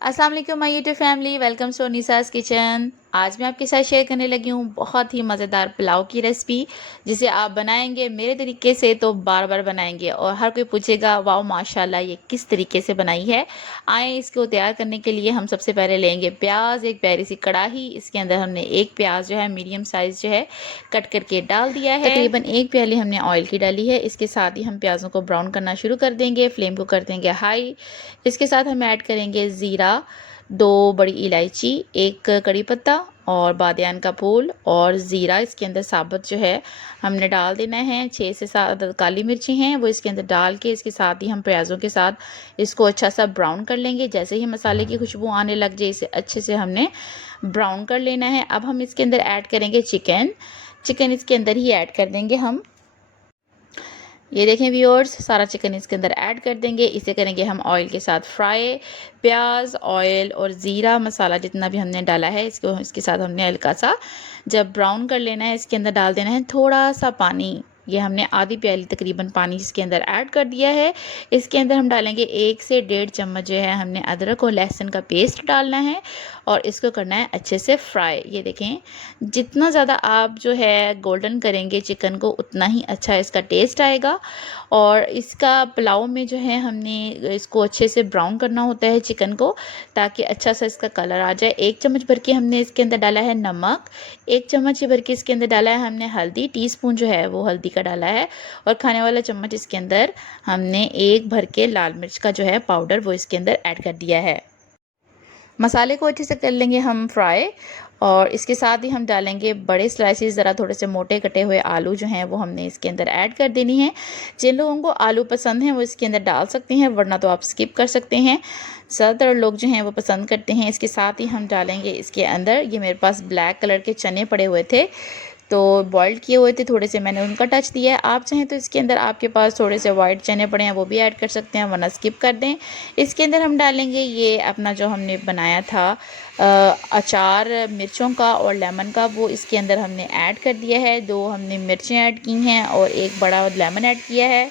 अस्सलाम वालेकुम my YouTube family, welcome to Nisa's kitchen. आज मैं आपके साथ शेयर करने लगी हूँ बहुत ही मज़ेदार पुलाव की रेसिपी, जिसे आप बनाएंगे मेरे तरीके से तो बार बार बनाएंगे और हर कोई पूछेगा वाह माशाल्लाह ये किस तरीके से बनाई है। आए इसको तैयार करने के लिए हम सबसे पहले लेंगे प्याज, एक प्यारी सी कढ़ाई। इसके अंदर हमने एक प्याज जो है मीडियम साइज़ जो है कट करके डाल दिया है। तकरीबन एक प्याली हमने ऑयल की डाली है। इसके साथ ही हम प्याज़ों को ब्राउन करना शुरू कर देंगे। फ्लेम को कर देंगे हाई। इसके साथ हम ऐड करेंगे ज़ीरा, 2 बड़ी इलायची, 1 कड़ी पत्ता और बादियान का फूल और ज़ीरा इसके अंदर साबुत जो है हमने डाल देना है। 6 से 7 काली मिर्ची हैं वो इसके अंदर डाल के इसके साथ ही हम प्याज़ों के साथ इसको अच्छा सा ब्राउन कर लेंगे। जैसे ही मसाले की खुशबू आने लग जाए इसे अच्छे से हमने ब्राउन कर लेना है। अब हम इसके अंदर ऐड करेंगे चिकन इसके अंदर ही ऐड कर देंगे हम। ये देखें व्यूअर्स, सारा चिकन इसके अंदर ऐड कर देंगे। इसे करेंगे हम ऑयल के साथ फ्राई। प्याज, ऑयल और ज़ीरा मसाला जितना भी हमने डाला है इसके साथ हमने हल्का सा जब ब्राउन कर लेना है। इसके अंदर डाल देना है थोड़ा सा पानी। ये हमने आधी प्याली तकरीबन पानी इसके अंदर ऐड कर दिया है। इसके अंदर हम डालेंगे 1 से 1.5 चम्मच जो है हमने अदरक और लहसुन का पेस्ट डालना है और इसको करना है अच्छे से फ्राई। ये देखें, जितना ज़्यादा आप जो है गोल्डन करेंगे चिकन को उतना ही अच्छा इसका टेस्ट आएगा। और इसका पुलाव में जो है हमने इसको अच्छे से ब्राउन करना होता है चिकन को, ताकि अच्छा सा इसका कलर आ जाए। 1 चम्मच भर के हमने इसके अंदर डाला है नमक, 1 चम्मच भर के इसके अंदर डाला है हमने हल्दी, टीस्पून जो है वो हल्दी का डाला है। और खाने वाला चम्मच इसके अंदर हमने 1 भर के लाल मिर्च का जो है पाउडर वो इसके अंदर ऐड कर दिया है। मसाले को अच्छे से कर लेंगे हम फ्राई और इसके साथ ही हम डालेंगे बड़े स्लाइसेस ज़रा थोड़े से मोटे कटे हुए आलू जो हैं वो हमने इसके अंदर ऐड कर देनी है। जिन लोगों को आलू पसंद है वो इसके अंदर डाल सकते हैं, वरना तो आप स्किप कर सकते हैं। ज़्यादातर लोग जो हैं वो पसंद करते हैं। इसके साथ ही हम डालेंगे इसके अंदर, ये मेरे पास ब्लैक कलर के चने पड़े हुए थे तो बॉइल्ड किए हुए थे, थोड़े से मैंने उनका टच दिया है। आप चाहें तो इसके अंदर आपके पास थोड़े से वाइट चने पड़े हैं वो भी ऐड कर सकते हैं, वरना स्किप कर दें। इसके अंदर हम डालेंगे ये अपना जो हमने बनाया था अचार मिर्चों का और लेमन का, वो इसके अंदर हमने ऐड कर दिया है। 2 हमने मिर्चें ऐड की हैं और 1 बड़ा लेमन ऐड किया है।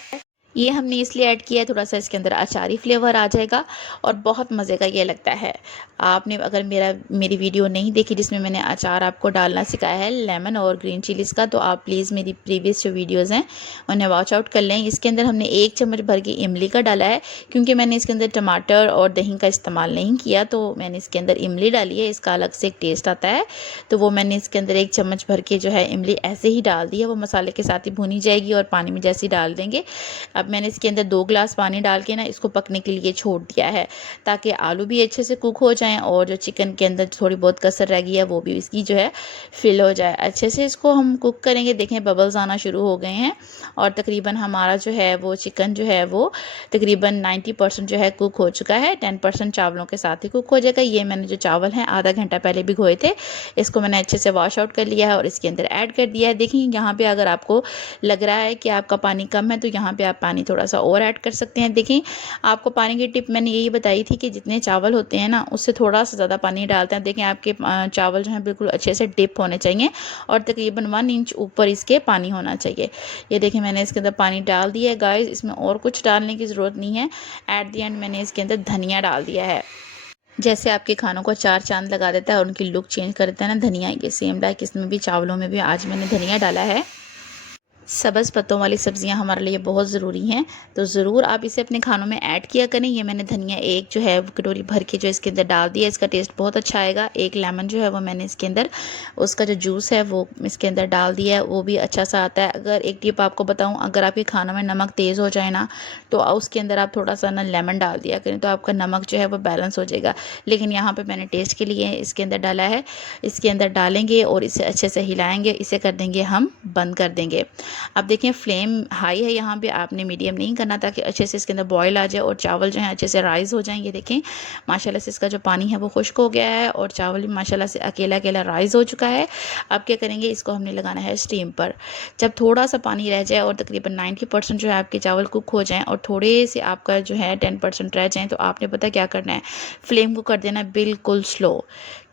ये हमने इसलिए ऐड किया है थोड़ा सा इसके अंदर अचारी फ्लेवर आ जाएगा और बहुत मज़े का ये लगता है। आपने अगर मेरी वीडियो नहीं देखी जिसमें मैंने अचार आपको डालना सिखाया है लेमन और ग्रीन चिलीज़ का, तो आप प्लीज़ मेरी प्रीवियस जो वीडियोज़ हैं उन्हें वॉच आउट कर लें। इसके अंदर हमने 1 चम्मच भर के इमली का डाला है, क्योंकि मैंने इसके अंदर टमाटर और दही का इस्तेमाल नहीं किया तो मैंने इसके अंदर इमली डाली है। इसका अलग से एक टेस्ट आता है, तो वो मैंने इसके अंदर 1 चम्मच भर के जो है इमली ऐसे ही डाल दी है। वो मसाले के साथ ही भुनी जाएगी और पानी में जैसे ही डाल देंगे। अब मैंने इसके अंदर 2 गिलास पानी डाल के ना इसको पकने के लिए छोड़ दिया है, ताकि आलू भी अच्छे से कुक हो जाएं और जो चिकन के अंदर थोड़ी बहुत कसर रह गई है वो भी इसकी जो है फिल हो जाए। अच्छे से इसको हम कुक करेंगे। देखें बबल्स आना शुरू हो गए हैं और तकरीबन हमारा जो है वो चिकन जो है वो तकरीबन 90% जो है कुक हो चुका है। 10% चावलों के साथ ही कुक हो जाएगा। ये मैंने जो चावल हैं आधा घंटा पहले भिगोए थे, इसको मैंने अच्छे से वॉश आउट कर लिया है और इसके अंदर ऐड कर दिया है। देखिए यहाँ पे अगर आपको लग रहा है कि आपका पानी कम है तो यहाँ पे आप पानी थोड़ा सा और ऐड कर सकते हैं। देखिए आपको पानी की टिप मैंने यही बताई थी कि जितने चावल होते हैं ना उससे थोड़ा सा ज़्यादा पानी डालते हैं। देखें आपके चावल जो हैं बिल्कुल अच्छे से डिप होने चाहिए और तकरीबन 1 इंच ऊपर इसके पानी होना चाहिए। ये देखें मैंने इसके अंदर पानी डाल दिया है गाइस, इसमें और कुछ डालने की ज़रूरत नहीं है। एट दी एंड मैंने इसके अंदर धनिया डाल दिया है। जैसे आपके खानों को 4 चांद लगा देता है और उनकी लुक चेंज कर देता है ना धनिया, ये सेम लाइक इसमें भी चावलों में भी आज मैंने धनिया डाला है। सब्ज़ पत्तों वाली सब्ज़ियां हमारे लिए बहुत ज़रूरी हैं, तो ज़रूर आप इसे अपने खानों में ऐड किया करें। ये मैंने धनिया एक जो है कटोरी भर के जो इसके अंदर डाल दिया, इसका टेस्ट बहुत अच्छा आएगा। 1 लेमन जो है वो मैंने इसके अंदर उसका जो जूस है वो इसके अंदर डाल दिया है, वो भी अच्छा सा आता है। अगर एक टिप आपको बताऊँ, अगर आपके खानों में नमक तेज़ हो जाए ना तो उसके अंदर आप थोड़ा सा ना लेमन डाल दिया करें, तो आपका नमक जो है वो बैलेंस हो जाएगा। लेकिन यहाँ पर मैंने टेस्ट के लिए इसके अंदर डाला है। इसके अंदर डालेंगे और इसे अच्छे से हिलाएँगे, इसे कर देंगे हम बंद कर देंगे। अब देखिए फ्लेम हाई है, यहाँ पे आपने मीडियम नहीं करना, ताकि अच्छे से इसके अंदर बॉईल आ जाए और चावल जो हैं अच्छे से राइज़ हो जाएं। ये देखें माशाल्लाह से इसका जो पानी है वो खुश्क हो गया है और चावल भी माशाल्लाह से अकेला अकेला राइज़ हो चुका है। अब क्या करेंगे, इसको हमने लगाना है स्टीम पर। जब थोड़ा सा पानी रह जाए और तकरीबन 90% जो है आपके चावल कुक हो जाएँ और थोड़े से आपका जो है 10% रह जाएँ, तो आपने पता क्या करना है, फ्लेम को कर देना बिल्कुल स्लो।